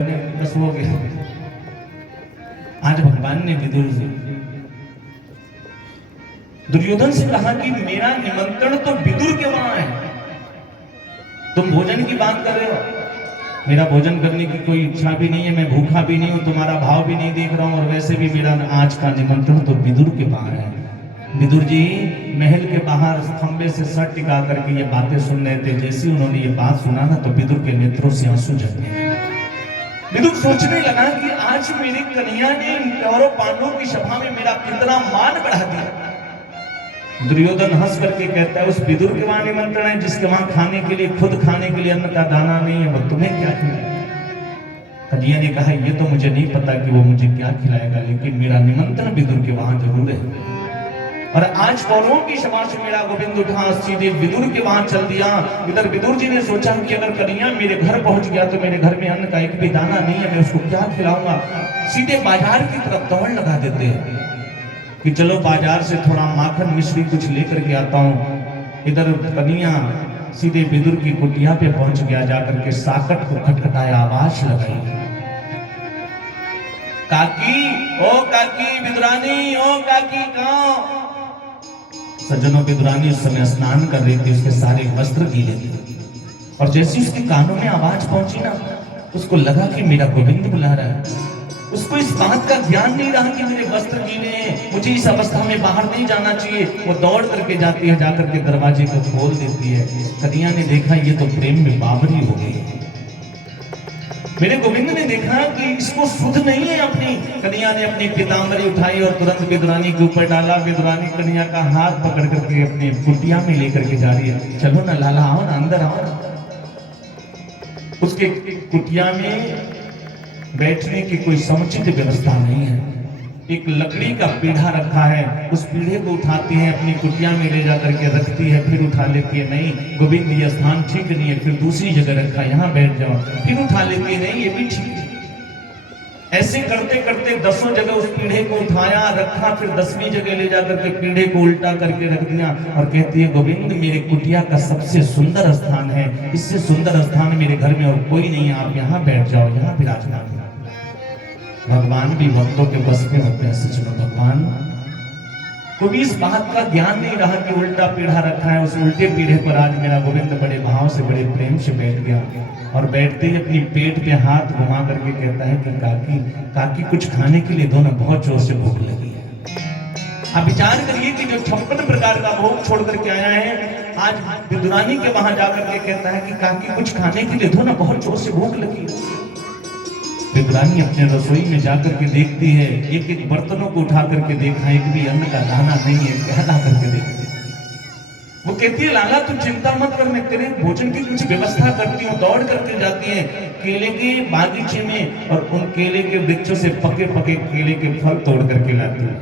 बस हो गया। आज भगवान ने विदुर से दुर्योधन से कहा कि मेरा निमंत्रण तो विदुर के वहां है, तुम भोजन की बात कर रहे हो। मेरा भोजन करने की कोई इच्छा भी नहीं है, मैं भूखा भी नहीं हूं, तुम्हारा भाव भी नहीं देख रहा हूं, और वैसे भी मेरा आज का निमंत्रण तो विदुर के वहां है। विदुर जी महल के बाहर खंबे से सर टिका करके ये बातें सुन रहे थे। जैसे उन्होंने ये बात सुना ना तो विदुर के नेत्रों से आंसू झड़ गए। विदुर सोचने लगा कि आज मेरी कन्या ने कौरव पांडवों की सभा में मेरा कितना मान बढ़ा दिया। दुर्योधन हंस करके कहता है, उस विदुर के वहां निमंत्रण है जिसके वहां खाने के लिए, खुद खाने के लिए अन्न का दाना नहीं है, वो तुम्हें क्या खिलाएगा। कन्या ने कहा, ये तो मुझे नहीं पता कि वो मुझे क्या खिलाएगा, लेकिन मेरा निमंत्रण विदुर के वहां जरूर है। और आज कौरवों की सभा से मेरा गोविंद उठा सीधे विदुर के वहां चल दिया। इधर विदुर जी ने सोचा कि अगर कन्या मेरे घर पहुंच गया तो मेरे घर में अन्न का एक भी दाना नहीं है, मैं उसको क्या खिलाऊंगा। सीधे बाजार की तरफ दौड़ लगा देते हैं कि चलो बाजार से थोड़ा माखन मिश्री कुछ लेकर के आता हूं। इधर कन्या सीधे विदुर की कुटिया पे पहुंच गया, जाकर के साकट को खटखटाया, आवाज लगाई, काकी ओ काकी विदुरानी, ओ काकी कहां। सज्जनों, विदुरानी उस समय स्नान कर रही थी, उसके सारे वस्त्र गीले थे, और जैसे उसके कानों में आवाज पहुंची ना, उसको लगा कि मेरा गोविंद बुला रहा है। उसको इस बात का ध्यान नहीं रहा कि मेरे वस्त्र गीले हैं, मुझे इस अवस्था में बाहर नहीं जाना चाहिए। वो दौड़ करके जाती है, जाकर के दरवाजे को खोल देती है। कन्या ने देखा ये तो प्रेम में बावरी हो गई है। मेरे गोविंद ने देखा कि इसको सुध नहीं है अपनी। कन्या ने अपनी पीतांबरी उठाई और तुरंत विदुरानी के ऊपर डाला। विदुरानी कन्या का हाथ पकड़ करके अपनी कुटिया में लेकर के जा रही है। चलो ना लाला, आओ ना, अंदर आओ ना। उसके कुटिया में बैठने की कोई समुचित व्यवस्था नहीं है। एक लकड़ी का पीढ़ा रखा है, उस पीढ़े को उठाती है, अपनी कुटिया में ले जाकर के रखती है, फिर उठा लेती है, नहीं गोविंद ये स्थान ठीक नहीं है, फिर दूसरी जगह रखा, यहाँ बैठ जाओ, फिर उठा लेती है, नहीं ये भी ठीक है। ऐसे करते करते 10 जगह उस पीढ़े को उठाया, रखा, फिर 10वीं जगह ले जाकर के पीढ़े को उल्टा करके रख दिया, और कहती है गोविंद मेरे कुटिया का सबसे सुंदर स्थान है, इससे सुंदर स्थान मेरे घर में और कोई नहीं है, आप यहाँ बैठ जाओ, यहाँ विराजमान। भगवान भी भक्तों के बस में होते हैं। सचमुच भगवान को भी इस बात का ज्ञान नहीं रहा कि उल्टा पीढ़ा रखा है। उस उल्टे पीढ़े पर आज मेरा गोविंद बड़े भाव से, बड़े प्रेम से बैठ गया, और बैठते ही अपनी पेट पे हाथ घुमा करके कहता है कि काकी काकी कुछ खाने के लिए दो ना, बहुत जोर से भूख लगी है। आप विचार करिए कि जो 56 प्रकार का भोग छोड़ करके आया है, आज विदुरानी के वहां जाकर के कहता है कि काकी कुछ खाने के लिए दो ना, बहुत जोर से भूख लगी है। विदुरानी अपने रसोई में जाकर के देखती है, एक एक बर्तनों को उठा करके देखा, एक भी अन्न का दाना नहीं है, कहला करके देखती है। वो कहती है लाला तू चिंता मत कर, मैं तेरे भोजन की कुछ व्यवस्था करती हूँ। दौड़ करके जाती है केले के बागीचे में, और उन केले के वृक्षों से पके पके केले के फल तोड़ करके लाती है।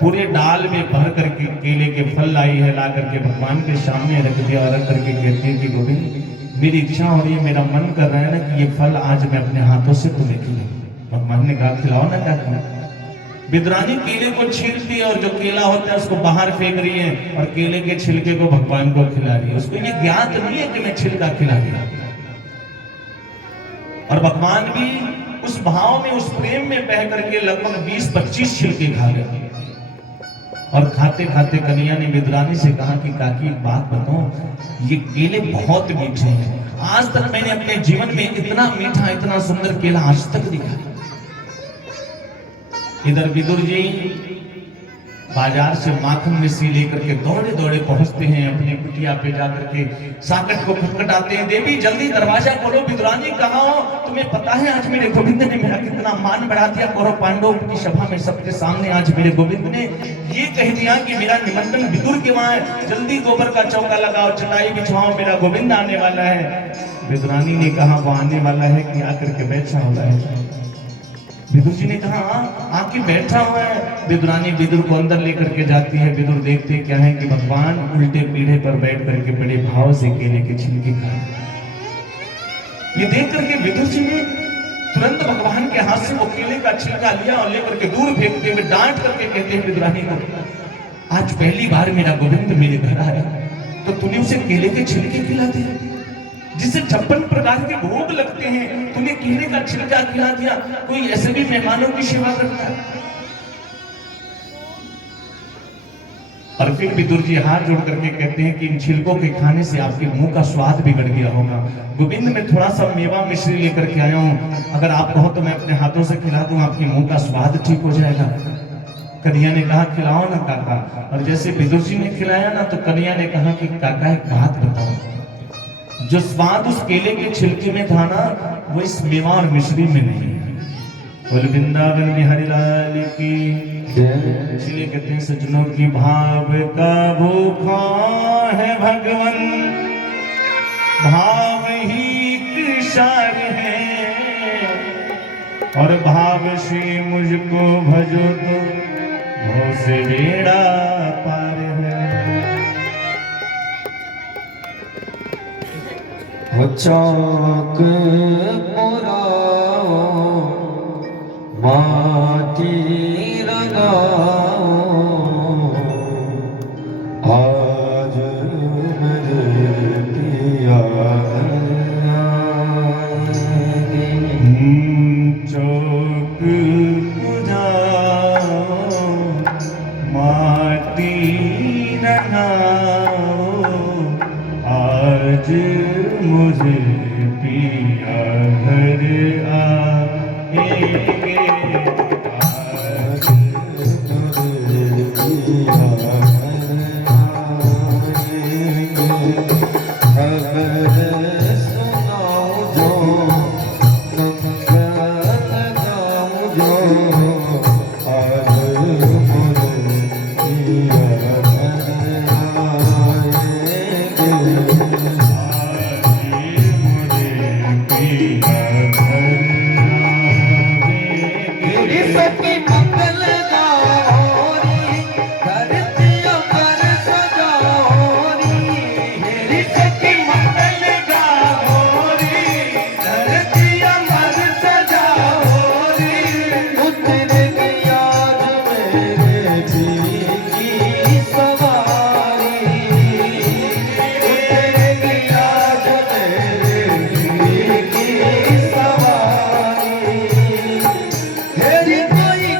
पूरे डाल में भर करके केले के फल लाई है, ला करके भगवान के सामने रख दिया, और रख करके कहती है कि गोविंद मेरी इच्छा हो रही है, मेरा मन कर रहा है ना कि ये फल आज मैं अपने हाथों से तुम्हें खिलाऊं। भगवान ने कहा खिलाओ ना, क्या खिलाओ। विदुरानी केले को छीलती है, और जो केला होता है उसको बाहर फेंक रही है, और केले के छिलके को भगवान को खिला रही है। उसको ये ज्ञात नहीं है कि मैं छिलका खिला दिया। और भगवान भी उस भाव में, उस प्रेम में बह करके लगभग 20-25 छिलके खा गए। और खाते खाते कन्या ने विदुरानी से कहा कि काकी एक बात बताओ, ये केले बहुत मीठे हैं, आज तक मैंने अपने जीवन में इतना मीठा, इतना सुंदर केला आज तक नहीं खाया। इधर विदुर जी बाजार से माखन मिश्री लेकर के दौड़े दौड़े पहुंचते हैं, अपने कुटिया पे जाकर के साकट को खटखटाते हैं, देवी जल्दी दरवाजा खोलो, विदुरानी कहाँ हो। तुम्हें पता है आज मेरे गोविंद ने मेरा कितना मान बढ़ा दिया। कौरव पांडवों की सभा में सबके सामने आज मेरे गोविंद ने ये कह दिया कि मेरा निमंत्रण विदुर के वहां है, जल्दी गोबर का चौका लगाओ, चटाई बिछाओ, मेरा गोविंद आने वाला है। विदुरानी ने कहा वो आने वाला है कि आकर के बैठा हुआ है। विदुर जी ने कहा आके बैठा हुआ है। विदुरानी विदुर को अंदर लेकर के जाती है। विदुर देखते क्या है कि भगवान उल्टे पीढ़े पर बैठ करके बड़े भाव से केले के छिलके खा रहे। ये देख करके विदुर जी ने तुरंत भगवान के हाथ से वो केले का छिलका लिया और लेकर के दूर फेंकते हुए डांट करके कहते हैं विदुरानी को, आज पहली बार मेरा गोविंद मेरे घर आया तो तूने उसे केले के छिलके खिला दिए। जिसे 56 प्रकार के भोग लगते हैं, तुम्हें केले का छिलका खिला दिया। कोई ऐसे भी मेहमानों की सेवा करता है? और फिर विदुर जी हाथ जोड़ करके कहते हैं कि इन छिलकों के खाने से आपके मुंह का स्वाद बिगड़ गया होगा। गोविंद, मैं थोड़ा सा मेवा मिश्री लेकर के आया हूं, अगर आप कहो तो मैं अपने हाथों से खिला दूं, आपके मुंह का स्वाद ठीक हो जाएगा। कन्हैया ने कहा खिलाओ ना काका। और जैसे विदुर जी ने खिलाया ना, तो कन्हैया ने कहा कि काका एक बात बताओ, जो स्वाद उस केले के छिलके में था ना, वो इस मेवा और मिश्री में नहीं है। बोल वृंदावन बिहारी लाल की। इसलिए कहते हैं सज्जनों की भाव का भूखा है भगवन, भाव ही कृषार है, और भाव से मुझको भजो तो भव से बेड़ा पार है। चौक पुराओ माटी लगाओ, आज मेरे पिया चौक पुराओ माटी लगाओ, आज मुझे पिया घर आएंगे, आज मुझे पिया खबर सुनाऊं जो लगाऊं जो, आज मुझे पिया सखी मंगल गौरी, धरती अमर सजाओरी, मेरी सखी मंगल गौरी, धरती अमर सजाओरी, उतर गया मेरे जी की सवारी, उतर गया मेरे जी की सवारी, मेरी कोई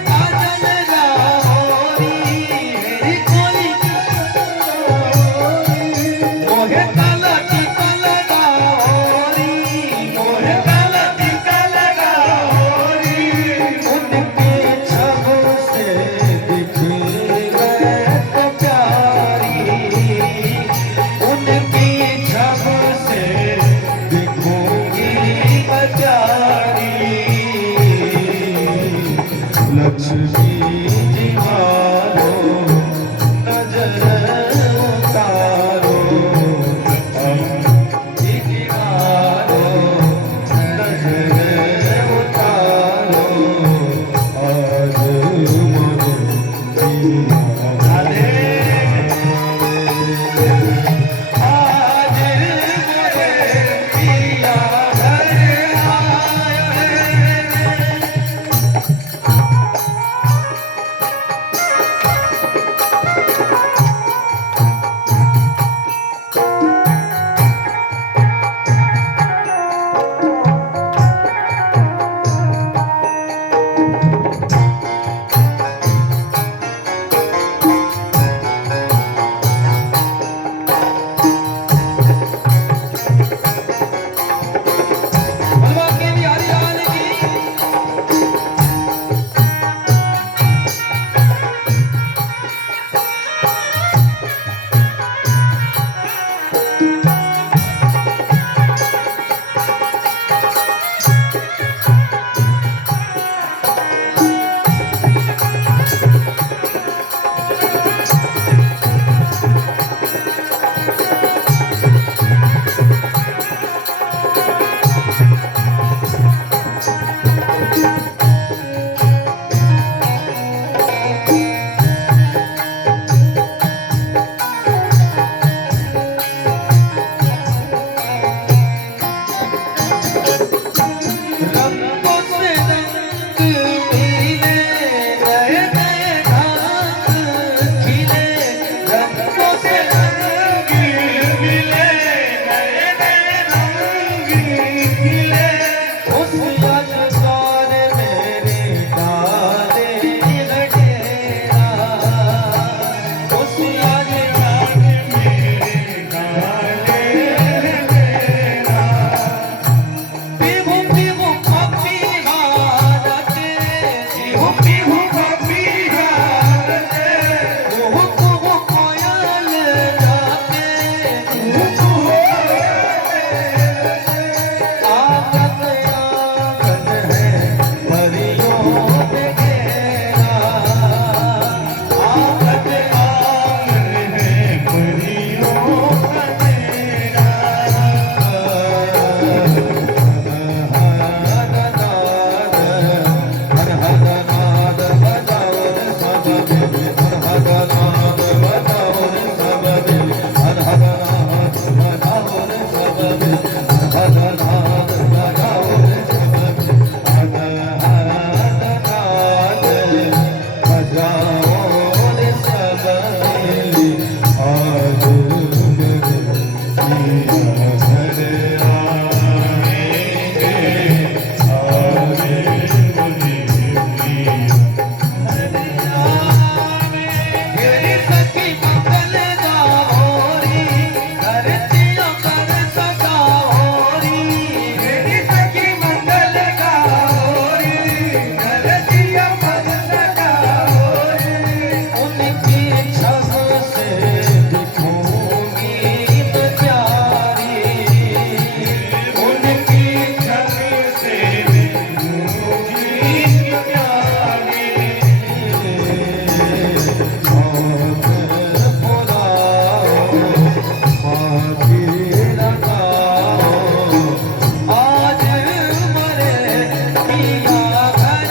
पिया घर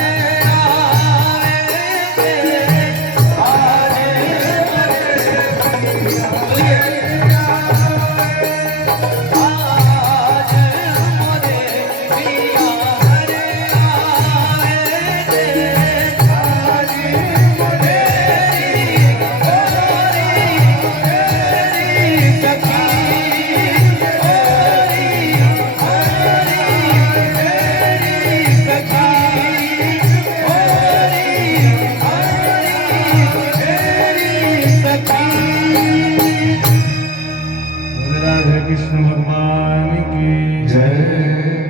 आवे आज राधे कृष्ण भगवान की जय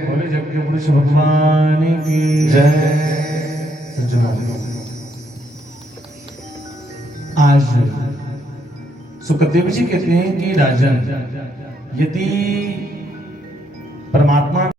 बोले जगत पुरुष भगवान की जय सज्जनों, आज सुखदेव जी कहते हैं कि राजन, यदि परमात्मा